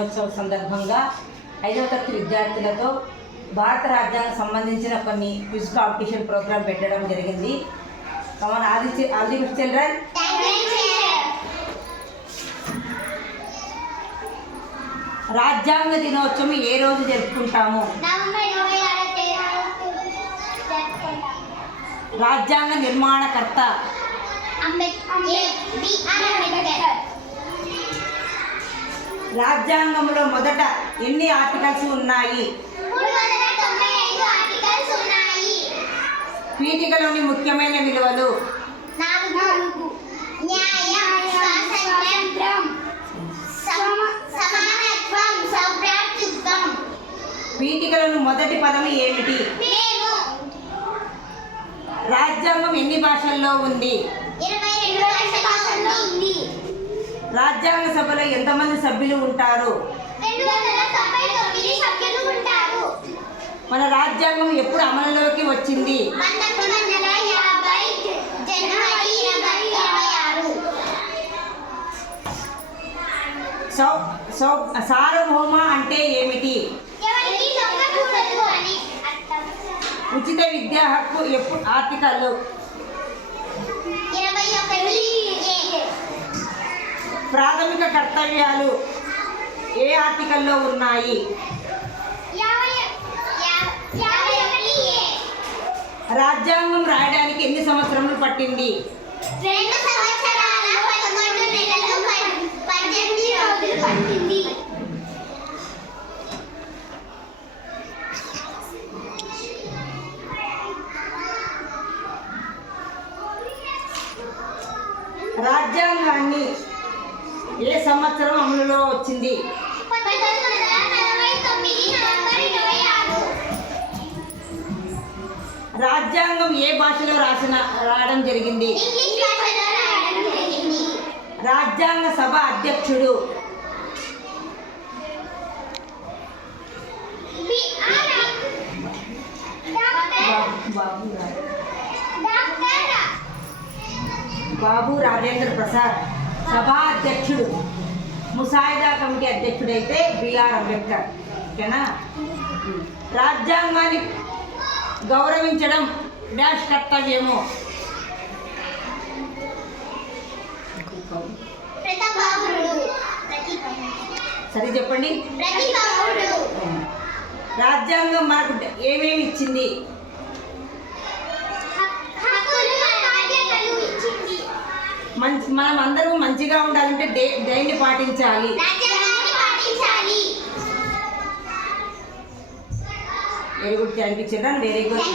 దినోత్సవం సందర్భంగా 5వ తరగతి విద్యార్థులతో భారత రాజ్యాంగం సంబంధించిన కొన్ని క్విజ్ కాంపిటీషన్ ప్రోగ్రాం పెట్టడం జరిగింది. All the best children. రాజ్యాంగ దినోత్సవం ఏ రోజు జరుపుకుంటాము? రాజ్యాంగ నిర్మాణకర్త రాజ్యాంగంలో మొదట ఎన్ని ఆర్టికల్స్ ఉన్నాయి? పీఠికలోని ముఖ్యమైన విలువలు. పీఠికలోని మొదటి పదం ఏమిటి? రాజ్యాంగం ఎన్ని భాషల్లో ఉంది? రాజ్యాంగ సభలో ఎంతమంది సభ్యులు ఉంటారు? మన రాజ్యాంగం ఎప్పుడు అమలులోకి వచ్చింది? సార్వభౌమ అంటే ఏమిటి? ఉచిత విద్యా హక్కు ఎప్పుడు ఆర్టికల్? ప్రాథమిక కర్తవ్యాలు ఏ ఆర్టికల్లో ఉన్నాయి? రాజ్యాంగం రాయడానికి ఎన్ని సంవత్సరములు పట్టింది? 2 సంవత్సరాల 11 నెలలు 18 రోజులు పట్టింది. రాజ్యాంగాన్ని ఏ సంవత్సరం అమలులో వచ్చింది? 1949 నవంబర్ 26. రాజ్యాంగం ఏ భాషలో రాయడం జరిగింది? ఇంగ్లీష్ భాషలో రాయడం జరిగింది. రాజ్యాంగ సభ అధ్యక్షుడు? బాబు రాజేంద్ర ప్రసాద్. సభా అధ్యక్షుడు ముసాయిదా కమిటీ అధ్యక్షుడైతే బిఆర్ అంబేద్కర్. ఓకేనా? రాజ్యాంగాన్ని గౌరవించడం డాష్ కర్తవ్యము? సరే చెప్పండి. రాజ్యాంగం మనకు ఏమేమి ఇచ్చింది? మనం అందరూ మంచిగా ఉండాలంటే దేన్ని పాటించాలి? Very good. Thank you children. Very good.